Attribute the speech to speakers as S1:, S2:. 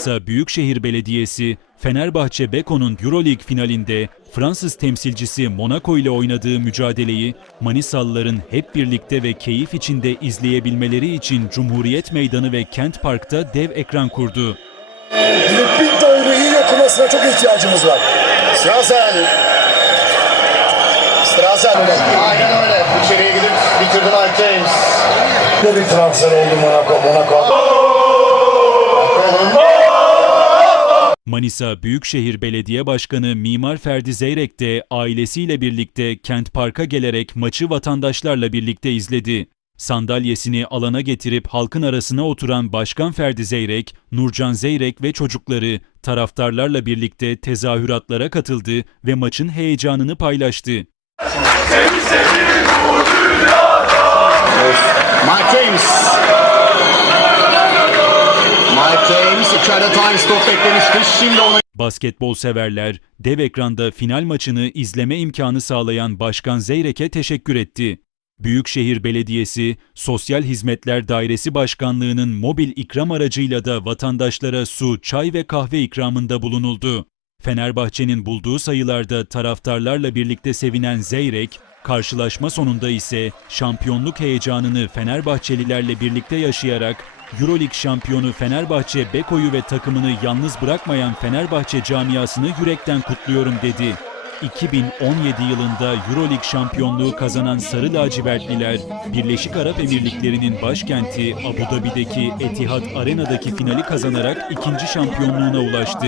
S1: Manisa Büyükşehir Belediyesi, Fenerbahçe Beko'nun Euroleague finalinde Fransız temsilcisi Monaco ile oynadığı mücadeleyi Manisalıların hep birlikte ve keyif içinde izleyebilmeleri için Cumhuriyet Meydanı ve Kent Park'ta dev ekran kurdu.
S2: Lipid oyunu iyi okumasına çok ihtiyacımız var.
S3: Strazel. Strazel. Aynen öyle. İçeriye gidip bitirdi Mike James.
S2: Ne bir transfer oldu Monaco, Monaco.
S1: Manisa Büyükşehir Belediye Başkanı Mimar Ferdi Zeyrek de ailesiyle birlikte Kent Park'a gelerek maçı vatandaşlarla birlikte izledi. Sandalyesini alana getirip halkın arasına oturan Başkan Ferdi Zeyrek, Nurcan Zeyrek ve çocukları taraftarlarla birlikte tezahüratlara katıldı ve maçın heyecanını paylaştı.
S3: Mike James. Mike içeride time stop beklemişti. Şimdi ona
S1: Basketbol severler dev ekranda final maçını izleme imkanı sağlayan Başkan Zeyrek'e teşekkür etti. Büyükşehir Belediyesi, Sosyal Hizmetler Dairesi Başkanlığı'nın mobil ikram aracıyla da vatandaşlara su, çay ve kahve ikramında bulunuldu. Fenerbahçe'nin bulduğu sayılarda taraftarlarla birlikte sevinen Zeyrek, karşılaşma sonunda ise şampiyonluk heyecanını Fenerbahçelilerle birlikte yaşayarak Euroleague şampiyonu Fenerbahçe Beko'yu ve takımını yalnız bırakmayan Fenerbahçe camiasını yürekten kutluyorum dedi. 2017 yılında Euroleague şampiyonluğu kazanan Sarı Lacivertliler, Birleşik Arap Emirlikleri'nin başkenti Abu Dhabi'deki Etihad Arena'daki finali kazanarak ikinci şampiyonluğuna ulaştı.